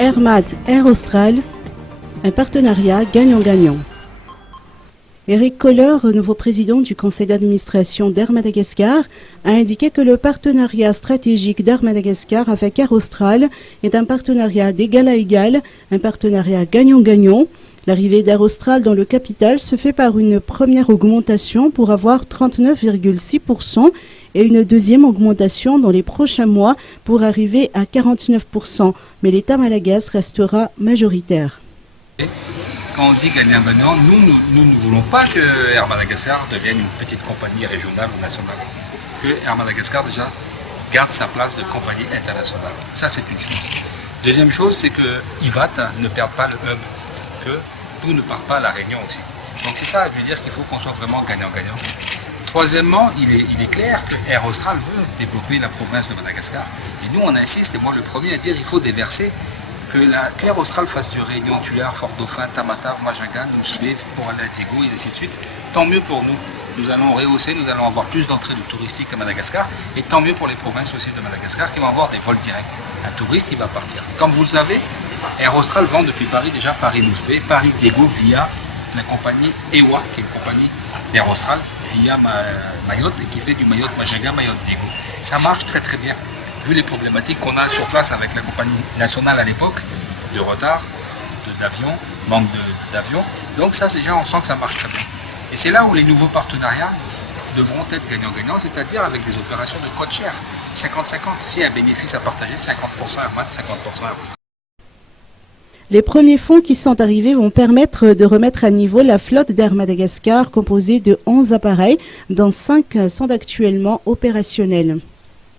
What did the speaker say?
Airmat Air Austral, un partenariat gagnant-gagnant. Eric Kohler, nouveau président du conseil d'administration d'Air Madagascar, a indiqué que le partenariat stratégique d'Air Madagascar avec Air Austral est un partenariat d'égal à égal, un partenariat gagnant-gagnant. L'arrivée d'Air Austral dans le capital se fait par une première augmentation pour avoir 39,6% et une deuxième augmentation dans les prochains mois pour arriver à 49%. Mais l'État malagasy restera majoritaire. Quand on dit gagnant-gagnant, nous ne voulons pas que Air Madagascar devienne une petite compagnie régionale ou nationale. Que Air Madagascar déjà garde sa place de compagnie internationale. Ça, c'est une chose. Deuxième chose, c'est que IVAT ne perde pas le hub, que tout ne part pas à La Réunion aussi. Donc c'est ça, je veux dire qu'il faut qu'on soit vraiment gagnant-gagnant. Troisièmement, il est clair que Air Austral veut développer la province de Madagascar. Et nous, on insiste, et moi le premier à dire, il faut déverser que Air Austral fasse du Réunion, Tular, Fort-Dauphin, Tamatave, Majagan, Mousbé, pour aller à Diego, et ainsi de suite. Tant mieux pour nous. Nous allons rehausser, nous allons avoir plus d'entrées de touristique à Madagascar, et tant mieux pour les provinces aussi de Madagascar qui vont avoir des vols directs. Un touriste, il va partir. Comme vous le savez, Air Austral vend depuis Paris déjà Paris-Mousbé, Paris-Diego via la compagnie EWA, qui est une compagnie d'Air Austral, via Mayotte, et qui fait du Mayotte Majaga, Mayotte Diego. Ça marche très très bien, vu les problématiques qu'on a sur place avec la compagnie nationale à l'époque, de retard, d'avions, manque d'avions. Donc ça, déjà, on sent que ça marche très bien. Et c'est là où les nouveaux partenariats devront être gagnant-gagnant, c'est-à-dire avec des opérations de code share, 50-50. S'il y a un bénéfice à partager, 50% Airmat, 50% Air Austral. Les premiers fonds qui sont arrivés vont permettre de remettre à niveau la flotte d'Air Madagascar composée de 11 appareils, dont 5 sont actuellement opérationnels.